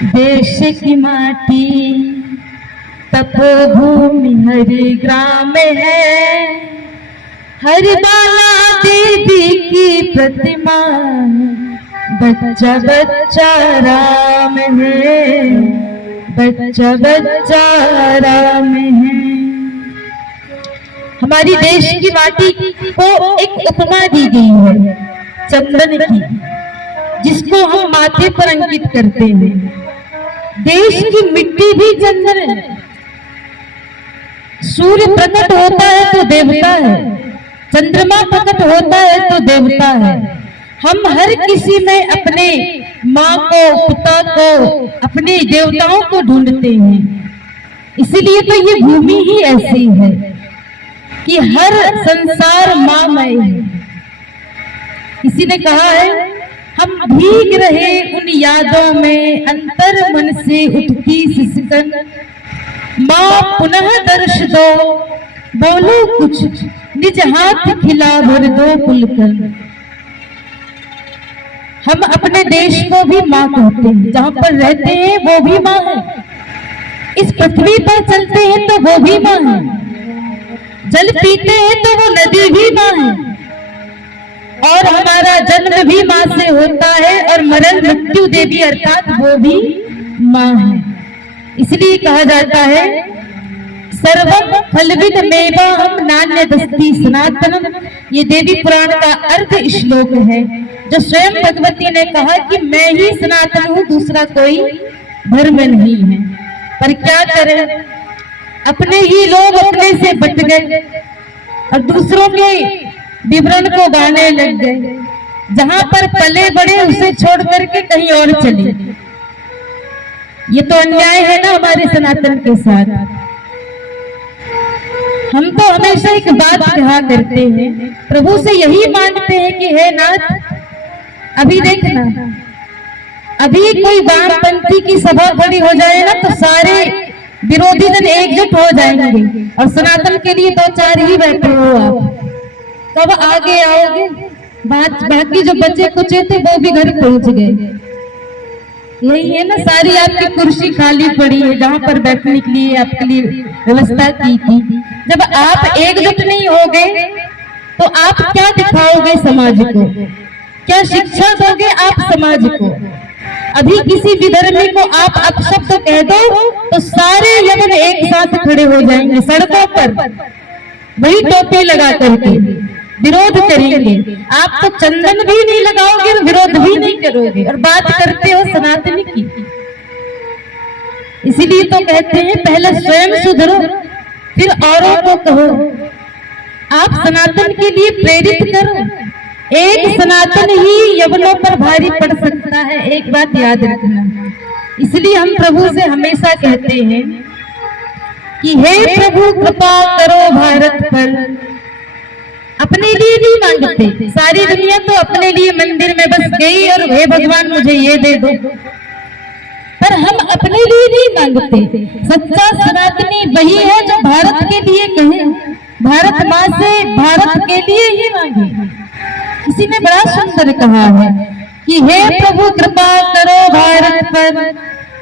देश की माटी तपोभूमि हरि ग्राम है, हरि बाला देवी की प्रतिमा, बच्चा बच्चा राम है, बच्चा बच्चा राम है। हमारी देश की माटी को एक उपमा दी गई है चंदन की, जिसको हम माथे पर अंकित करते हैं। देश की मिट्टी भी चंदन है। सूर्य प्रकट होता है तो देवता है, चंद्रमा प्रकट होता है तो देवता है। हम हर किसी में अपने माँ को, पिता को, अपने देवताओं को ढूंढते हैं। इसलिए तो ये भूमि ही ऐसी है कि हर संसार माँमय है। किसी ने कहा है, हम भीग रहे उन यादों में, अंतर मन से उठती सिसकन, माँ पुनः दर्श दो, बोलो कुछ, निज हाथ खिला भर दो पुलकन। हम अपने देश को भी माँ कहते हैं, जहाँ पर रहते हैं वो भी माँ है। इस पृथ्वी पर चलते हैं तो वो भी माँ है, जल पीते हैं तो वो नदी भी माँ है, और हमारा जन्म भी माँ से होता है, और मरण मृत्यु देवी अर्थात वो भी माँ है। इसलिए कहा जाता है, सर्वम फलविद मेवाहम नान्यदस्ति सनातनम। ये देवी पुराण का अर्थ श्लोक है, जो स्वयं भगवती ने कहा कि मैं ही सनातन हूँ, दूसरा कोई धर्म नहीं है। पर क्या करें, अपने ही लोग अपने से बट गए और दूसरों के विवरण को गाने लग गए। जहां पर पले बड़े उसे छोड़ करके कहीं और चले। ये तो अन्याय है ना हमारे सनातन के साथ। हम तो हमेशा एक बात कहा करते हैं, प्रभु से यही मांगते हैं कि हे नाथ, अभी देखना, अभी कोई वामपंथी की सभा खड़ी हो जाए ना तो सारे विरोधी जन एकजुट हो जाएंगे और सनातन के लिए दो चार ही बैठे हो आप, कब आगे आओगे? बाकी जो बचे कुचे थे वो भी घर पहुंच गए। यही है ना, सारी आपकी कुर्सी खाली पड़ी है जहां पर बैठने के लिए आपके लिए व्यवस्था की थी। जब आप एकजुट नहीं होगे तो आप क्या दिखाओगे समाज को, क्या शिक्षा दोगे आप समाज को? अभी किसी विधर्मी को आप अपशब्द कह दो तो सारे यमन एक साथ खड़े हो जाएंगे सड़कों पर, वही टोपी लगा करके विरोध करेंगे। आप तो चंदन भी नहीं लगाओगे, विरोध भी नहीं करोगे, और बात करते हो सनातनी की। इसीलिए तो कहते हैं, पहले स्वयं सुधरो फिर औरों को कहो। आप सनातन के लिए प्रेरित करो। एक सनातन ही यवनों पर भारी पड़ सकता है, एक बात याद रखना। इसलिए हम प्रभु से हमेशा कहते हैं कि हे प्रभु कृपा करो भारत पर। अपने लिए नहीं मांगते, सारी दुनिया तो अपने लिए मंदिर में बस गई और हे भगवान मुझे ये दे दो, पर हम अपने लिए नहीं मांगते। सच्चा सनातनी वही है जो भारत के लिए कहे, भारत माँ से भारत के लिए ही मांगे। किसी ने बड़ा सुंदर कहा है कि हे प्रभु कृपा करो भारत पर,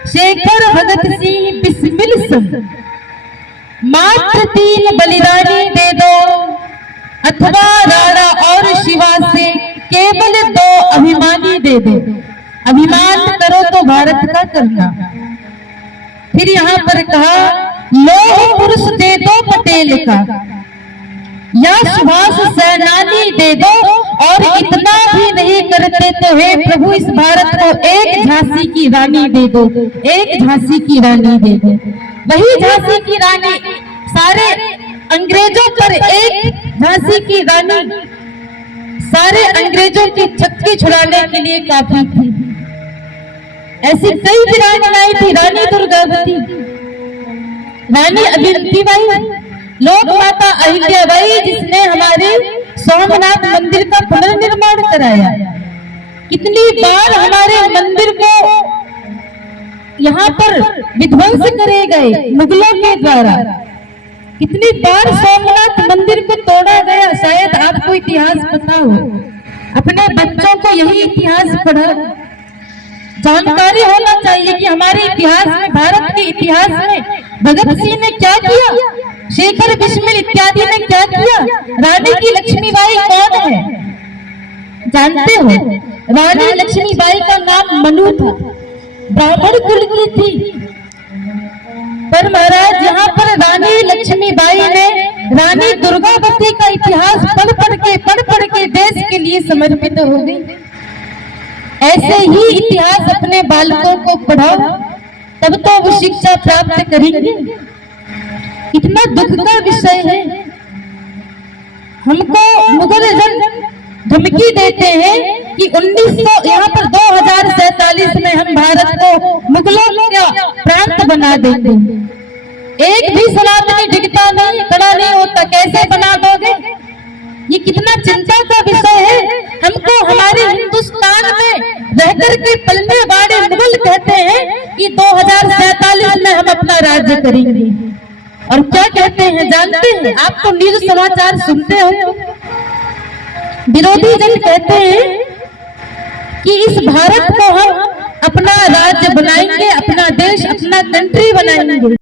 शेखर भगत सिंह बिस्मिल सब, मात्र 3 बलिदानी दे दो, अथवा राणा और शिवा से केवल 2 अभिमानी दे दो। अभिमान करो तो भारत का करना। फिर यहाँ पर कहा, लोह पुरुष दे दो पटेल का, या सुभाष सेनानी दे दो, और इतना भी नहीं करते तो हे प्रभु इस भारत को एक झांसी की रानी दे दो, एक झांसी की रानी दे दो। वही झांसी की रानी सारे अंग्रेजों पर, एक झांसी की रानी सारे अंग्रेजों की छक्के छुड़ाने के लिए काफी थी। ऐसी कई भी रानी थी, रानी दुर्गावती, रानी अविंतीबाई, लोक माता अहिल्याबाई, जिसने हमारे सोमनाथ मंदिर का पुनर्निर्माण कराया। कितनी बार हमारे मंदिर को यहाँ पर विध्वंस करे गए मुगलों के द्वारा, कितनी बार सोमनाथ मंदिर को तोड़ा गया। शायद आपको इतिहास पता हो, अपने बच्चों को यही इतिहास पढ़ा जानकारी होना चाहिए। चाहिए कि हमारे इतिहास में, भारत के इतिहास में भगत सिंह ने क्या किया, शेखर बिस्मिल इत्यादि ने क्या किया। रानी की लक्ष्मीबाई कौन है जानते हो? रानी लक्ष्मीबाई का नाम मनु था, ब्राह्मण कुल की थी। पर महाराज यहाँ पर रानी लक्ष्मीबाई ने रानी दुर्गावती का इतिहास पढ़ पढ़ के देश के लिए समर्पित हो गई। ऐसे ही इतिहास अपने बालकों को पढ़ाओ, तब तो वो शिक्षा प्राप्त करेंगे। कितना दुख का विषय है, हमको मुगल धमकी देते हैं कि 1900 यहाँ पर 2047 में हम भारत को मुगलों का प्रांत बना देंगे। एक भी सनातनी डिगता नहीं, खड़ा नहीं होता, कैसे बना दोगे? ये कितना चिंता का विषय है। हमको हमारे हिंदुस्तान में रहकर के पलने वाले मुगल कहते हैं कि 2047 में हम अपना राज्य करेंगे। और क्या कहते हैं जानते हैं? आप तो न्यूज समाचार सुनते हो, विरोधी जन कहते हैं कि इस भारत को हम अपना राज्य बनाएंगे, अपना देश, अपना कंट्री बनाएंगे।